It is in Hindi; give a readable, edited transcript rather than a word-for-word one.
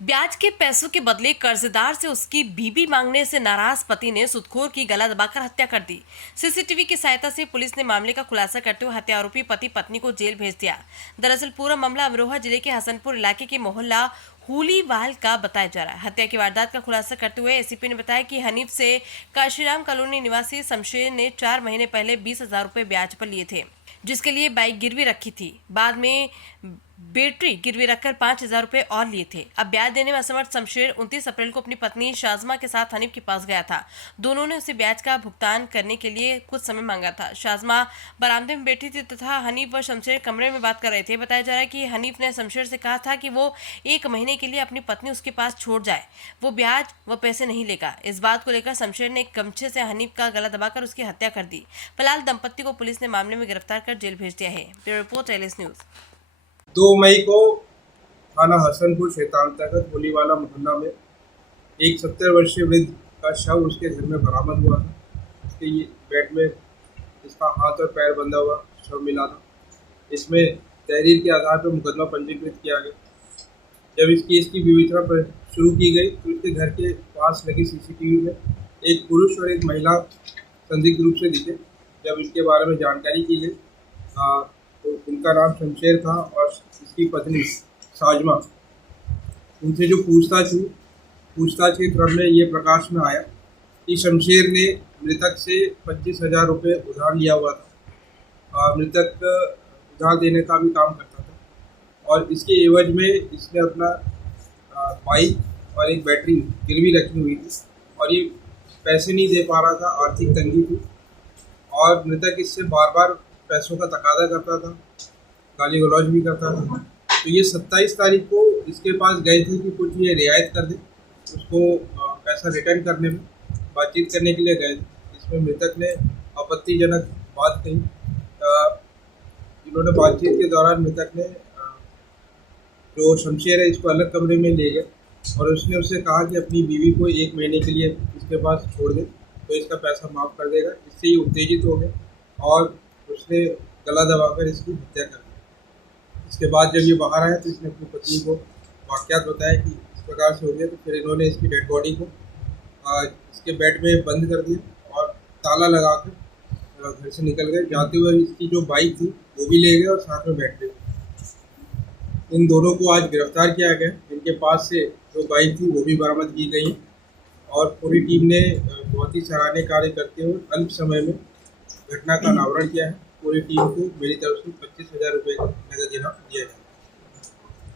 ब्याज के पैसों के बदले कर्जदार से उसकी बीवी मांगने से नाराज पति ने सुदखोर की गला दबाकर हत्या कर दी। सीसीटीवी की सहायता से पुलिस ने मामले का खुलासा करते हुए हत्या आरोपी पति पत्नी को जेल भेज दिया। दरअसल पूरा मामला अमरोहा जिले के हसनपुर इलाके के मोहल्ला हुलीवाल का बताया जा रहा है। हत्या की वारदात का खुलासा करते हुए एसीपी ने बताया कि हनीफ से काशीराम कॉलोनी निवासी शमशेर ने 4 महीने पहले 20,000 रुपए ब्याज पर लिए थे, जिसके लिए बाइक गिरवी रखी थी। बाद में बैटरी गिरवी रखकर 5,000 रुपए और लिए थे। अब ब्याज देने में असमर्थ शमशेर 29 अप्रैल को अपनी पत्नी शाजमा के साथ हनीफ के पास गया था। दोनों ने उसे ब्याज का भुगतान करने के लिए कुछ समय मांगा था। शाजमा बरामदे में बैठी थी तथा हनीफ व शमशेर कमरे में बात कर रहे थे। बताया जा रहा है कि हनीफ ने शमशेर से कहा था कि वो 1 महीने के लिए अपनी पत्नी उसके पास छोड़ जाए, वो ब्याज व पैसे नहीं लेगा। इस बात को लेकर शमशेर ने एक गमछे से हनीफ का गला दबाकर उसकी हत्या कर दी। फिलहाल दंपत्ति को पुलिस ने मामले में गिरफ्तार कर जेल भेज दिया है। Bureau report LS news. 2 मई को थाना हसनपुर क्षेत्रांतर्गत होलीवाला मोहल्ला में एक 70 वर्षीय वृद्ध का शव उसके घर में बरामद हुआ था। उसके बेड में इसका हाथ और पैर बंधा हुआ शव मिला था। इसमें तहरीर के आधार पर मुकदमा पंजीकृत किया गया। जब इस केस की विवेचना शुरू की गई तो उसके घर के पास लगी सीसीटीवी में एक पुरुष और एक महिला संदिग्ध रूप से दिखे। जब इसके बारे में जानकारी की गई तो उनका नाम शमशेर था और इसकी पत्नी शाजमा। उनसे जो पूछताछ के क्रम में ये प्रकाश में आया कि शमशेर ने मृतक से 25,000 रुपये उधार लिया हुआ था। मृतक उधार देने का भी काम करता था और इसके एवज में इसने अपना बाइक और एक बैटरी गिरवी रखी हुई थी और ये पैसे नहीं दे पा रहा था, आर्थिक तंगी थी और मृतक इससे बार बार पैसों का तकादा करता था, गाली गलौज भी करता था। तो ये 27 तारीख को इसके पास गए थे कि कुछ ये रियायत कर दे, उसको पैसा रिटर्न करने में बातचीत करने के लिए गए थे। इसमें मृतक ने आपत्तिजनक बात कही। इन्होंने बातचीत के दौरान मृतक ने जो शमशेर है इसको अलग कमरे में ले गए और उसने उससे कहा कि अपनी बीवी को 1 महीने के लिए इसके पास छोड़ दे तो इसका पैसा माफ़ कर देगा। इससे ये उत्तेजित हो गए और उसने गला दबाकर इसकी हत्या कर दी। इसके बाद जब ये बाहर आया तो इसने अपनी पत्नी को वाक़यात बताया कि इस प्रकार से हो गया। तो फिर इन्होंने इसकी डेड बॉडी को इसके बेड में बंद कर दिया और ताला लगाकर घर से निकल गए। जाते हुए इसकी जो बाइक थी वो भी ले गए और साथ में बैठ गए। इन दोनों को आज गिरफ्तार किया गया। इनके पास से जो बाइक थी वो भी बरामद की गई और पूरी टीम ने बहुत ही सराहनीय कार्य करते हुए अल्प समय में घटना का अनावरण किया है। पूरी टीम को मेरी तरफ से 25,000 रुपये का नगद इनाम दिया जाए।